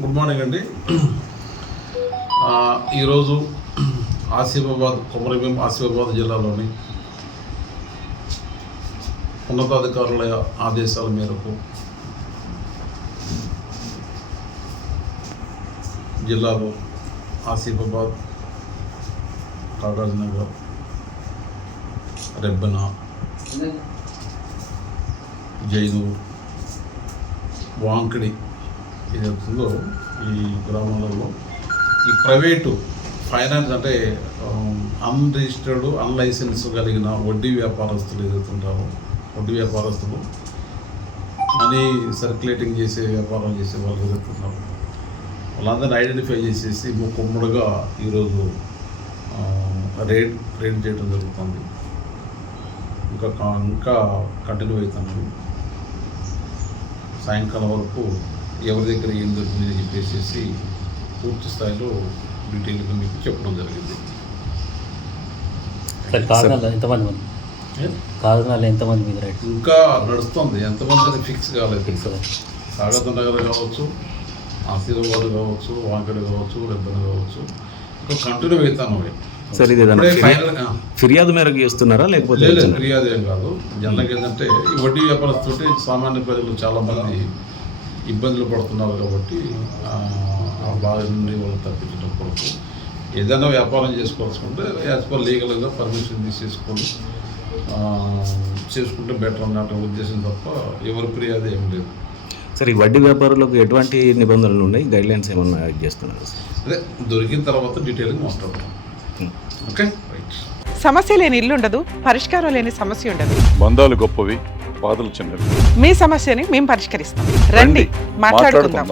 Good morning అండి. ఈరోజు కొమరంభీం ఆసిఫాబాద్ జిల్లాలోని ఉన్నతాధికారుల ఆదేశాల మేరకు జిల్లాలో ఆసిఫాబాద్, కాగజ్నగర్, రెబ్బెన, జైనూర్, వాంకిడి ఏదవుతుందో ఈ గ్రామాలలో ఈ ప్రైవేటు ఫైనాన్స్ అంటే అన్రిజిస్టర్డ్ అన్లైసెన్స్ కలిగిన వడ్డీ వ్యాపారస్తులు ఏదవుతుంటారో వడ్డీ వ్యాపారస్తులు మనీ సర్క్యులేటింగ్ చేసే వ్యాపారం చేసే వాళ్ళు ఏదవుతున్నారు వాళ్ళందరినీ ఐడెంటిఫై చేసేసి ముమ్మడిగా ఈరోజు రేడ్ చేయడం జరుగుతుంది. ఇంకా కంటిన్యూ అవుతుంది. సాయంకాలం వరకు ఎవరి దగ్గర ఏం దొరికిందని చెప్పేసి పూర్తి స్థాయిలో డీటెయిల్గా మీకు చెప్పడం జరిగింది. ఇంకా నడుస్తుంది, ఎంతమంది అని ఫిక్స్ కాలేదు. కాగజ్నగర్ కావచ్చు, ఆసిఫాబాద్ కావచ్చు, వాంకడి కావచ్చు, రెబ్బెన కావచ్చు, ఇంకా కంటిన్యూ అవుతాను. సరే, ఫిర్యాదు మేరకు చేస్తున్నారా లేకపోతే? ఫిర్యాదు ఏం కాదు. జనరల్గా ఏంటంటే ఈ వడ్డీ వ్యాపారస్తులతో సామాన్య ప్రజలు చాలామంది ఇబ్బందులు పడుతున్నారు కాబట్టి ఆ బాధ నుండి వాళ్ళు తప్పించడం కొరకు ఏదైనా వ్యాపారం చేసుకోవాల్సుకుంటే యాజ్ పర్ లీగల్గా పర్మిషన్ చేసుకుంటే బెటర్ అన్నట్టు ఉద్దేశం తప్ప ఎవరి ఫిర్యాదు ఏం లేదు. సరే, ఈ వడ్డీ వ్యాపారులకు ఎటువంటి నిబంధనలు ఉన్నాయి, గైడ్లైన్స్ ఏమన్నా చేస్తున్నారు? అదే దొరికిన తర్వాత డీటెయిల్గా మాట్లాడతాం. Okay, right. సమస్య లేని ఇల్లు ఉండదు, పరిష్కారం లేని సమస్య ఉండదు. బంధాలు గొప్పవి, బాధలు చిన్నవి. మీ సమస్యని మేము పరిష్కరిస్తాం. రండి, మాట్లాడుకుందాం.